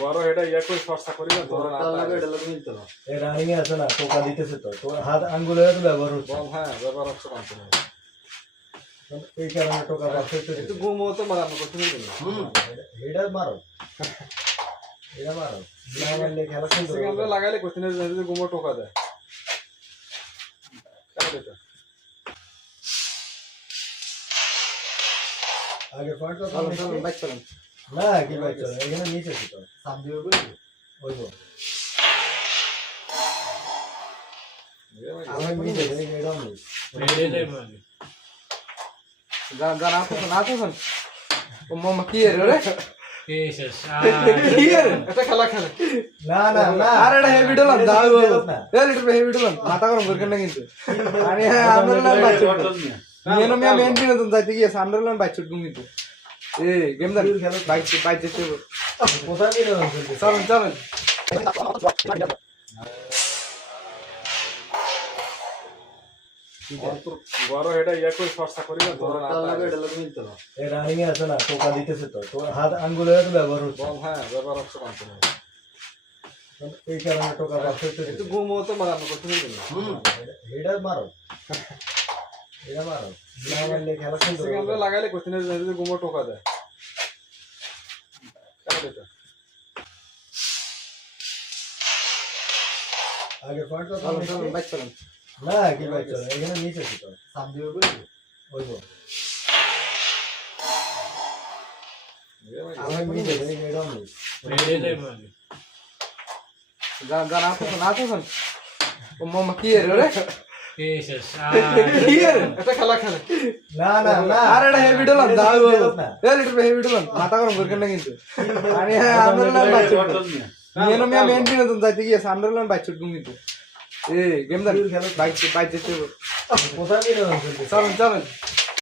বড় এটা ইয়া করে চর্চা করি না ধরো রানিং এ আছে না টোকা দিতেছে তো হাত আঙ্গুলে তো ব্যবহার হচ্ছে হ্যাঁ ব্যবহার হচ্ছে না এই কারণে টোকা বাড়ছে একটু ঘুমো তো মারানো করতে এটা মারো এটা মারো না মারলে খেলা সুন্দর আমরা লাগাইলে করতে না যদি ঘুমো টোকা দেয় আগে পয়েন্ট তো চলো বাইক চলেন না কি ভাই চলো এখানে নিচে ছিল সাপ দিও বলি ওই গো আমি নিচে এরকম নেই না তো ও মামা কি এর রে এটা খেলা খেলে না না না আরে এটা হেভি ডলাম দাও না এ লিটার হেভি ডলাম মাথা গরম করবেন না কিন্তু আরে আন্দোলন বাচ্চা মেন মিয়া মেন দিন তো যাইতে গিয়ে আন্দোলন বাচ্চা তুমি কিন্তু এ গেম দা বাইক বাইক যেতে কোথায় নিয়ে চলেন চলেন বড় এটা ইয়া করে চর্চা করি না ধরো রানিং এ আছে না টোকা দিতেছে তো হাত আঙ্গুলে তো ব্যবহার হচ্ছে হ্যাঁ ব্যবহার হচ্ছে না এই কারণে টোকা বাড়ছে একটু ঘুমো তো মারানো করতে এটা মারো এটা মারো না মারলে খেলা সুন্দর আমরা লাগাইলে করতে না যদি ঘুমো টোকা দেয় আগে পয়েন্ট তো চলো বাইক চলেন না কি ভাই চলো এখানে নিচে ছিল সাপ দিও বলি ওই গো আমি নিচে এরকম নেই না তো ও মামা কি এর রে এটা খেলা খেলে না না না আরে এটা হেভি ডলাম দাও না এ লিটার হেভি ডলাম মাথা গরম করবেন না কিন্তু আরে আন্দোলন বাচ্চা মেন মিয়া মেন দিন তো যাইতে গিয়ে আন্দোলন বাচ্চা তুমি কিন্তু এ গেম দা বাইক যেতে কোথায় নিয়ে চলেন চলেন